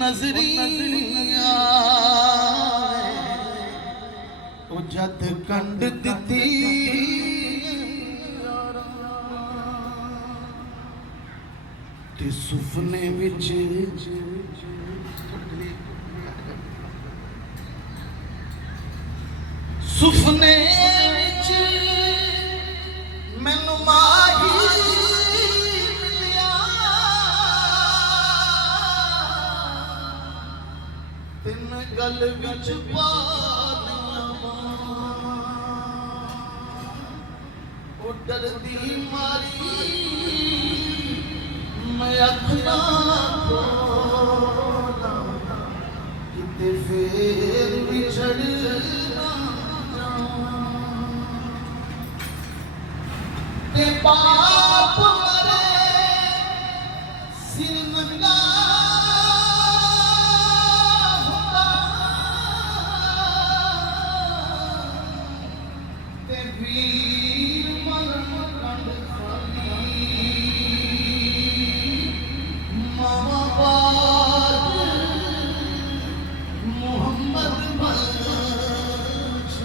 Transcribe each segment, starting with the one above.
नजरिया ओ जद कंड दिती ते सुपने विच सुपने विच मैनू माही तिन गल विच ओ डरदी मारी मैं अखना खोला किते फेर विछड़ ना ते बाप मरे सिर नंगा वीर मरण कंड खाली मामा बाज मोहम्मद बख्श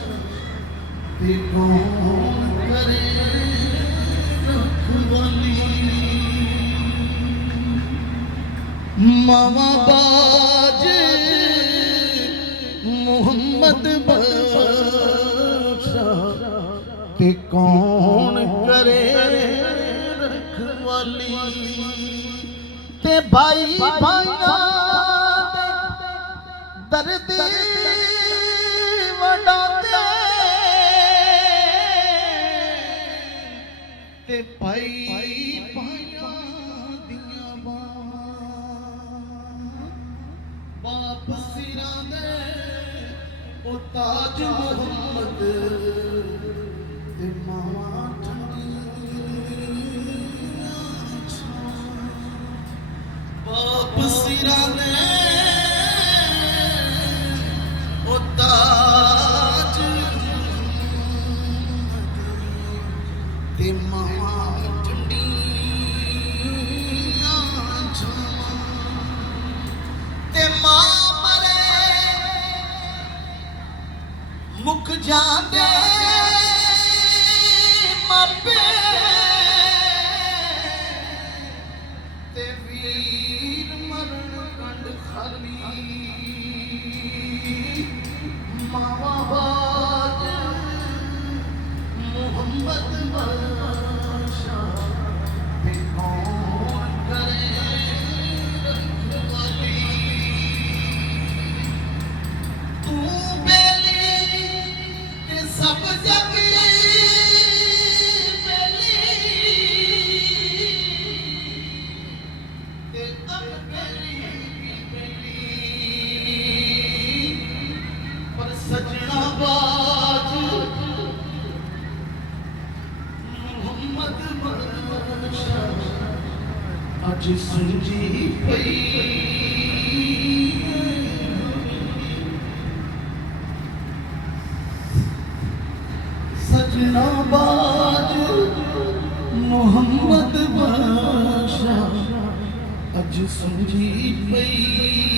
ते कौन करे रखवाली मामा बाज मोहम्मद कि कौन करे रखवाली ते भाई भाइया दर्द वडाते ते भाई भाइया दियां बाप सिरां दे ओ ताज मोहम्मद बाप सिरा ने ओ ताज ते मामा ठंडियां ते मां मरे मुक जांदे मापे ते वीर मरण कंड खाली मावा बाज मोहम्मद बादशाह ते कौन करे रखवाली तू बेली ते सब जग सजना बाज मोहम्मद बख्श अज सुलझी पई सजना बाज मोहम्मद बख्श अज सुलझी पई